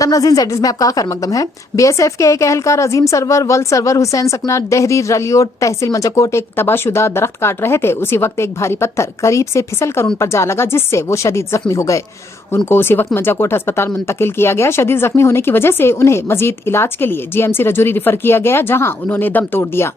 मदम नजीन Jadis में आपका खैर मकदम है। बीएसएफ के एक एहलकार अजीम सरवर वल सरवर हुसैन सकना डेहरी रलियो तहसील मंजाकोट एक तबाहशुदा दरख्त काट रहे थे। उसी वक्त एक भारी पत्थर करीब से फिसल कर उन पर जा लगा, जिससे वो शदीद जख्मी हो गए। उनको उसी वक्त मंजाकोट अस्पताल मुंतकिल किया गया। शदीद जख्मी होने की वजह से उन्हें मजीद इलाज के लिए जीएमसी रजौरी रिफर किया गया, जहां उन्होंने दम तोड़ दिया।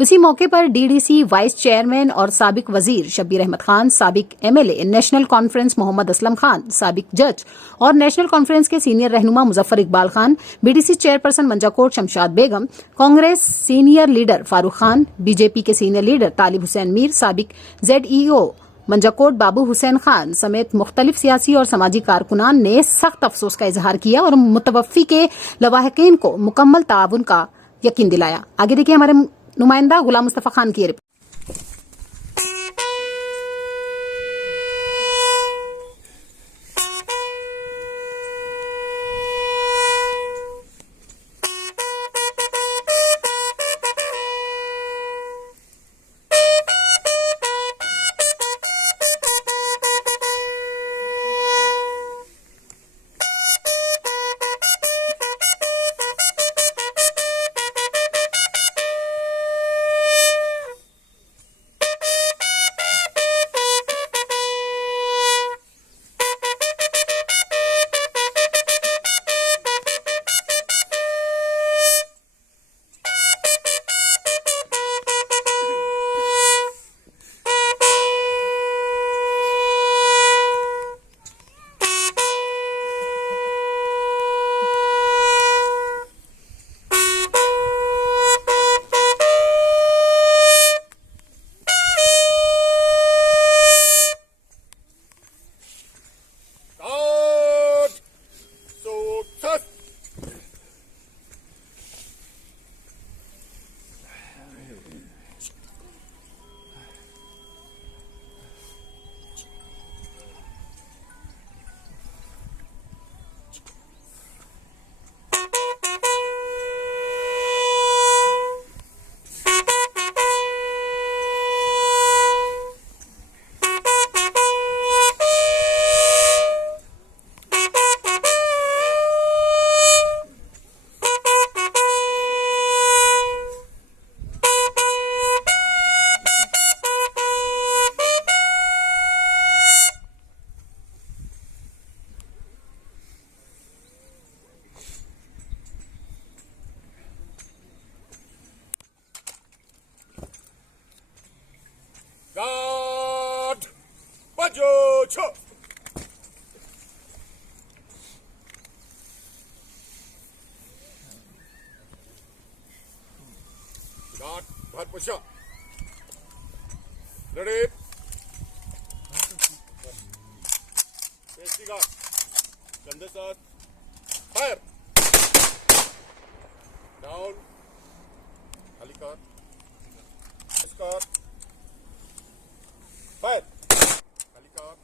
उसी मौके पर डीडीसी वाइस चेयरमैन और साबिक वजीर शब्बीर अहमद खान, साबिक MLA National Conference Mohammad Aslam Khan, साबिक जज और नेशनल कॉन्फ्रेंस के सीनियर रहनुमा Muzaffar Iqbal Khan, BDC chairperson Manjakote Shamshad Begum, Congress senior leader Farooq Khan, BJP के सीनियर लीडर तालिब हुसैन मीर, साबिक जेडईओ मंजाकोट बाबू हुसैन खान समेत मुख्तलिफ सियासी और समाजी कारकुनान ने सख्त अफसोस का इजहार किया और मुतवफ़ी के लवाहिकीन को मुकम्मल ताउन का यकीन दिलाया। आगे देखिए हमारे नुमाइंदा गुलाम मुस्तफा खान की रिपोर्ट। गार्ड बजो छो गार्ड भर पुशा रेडी सेफ्टी गार्ड कंधे साथ फायर डाउन खाली कर स्कोर फायर खाली कर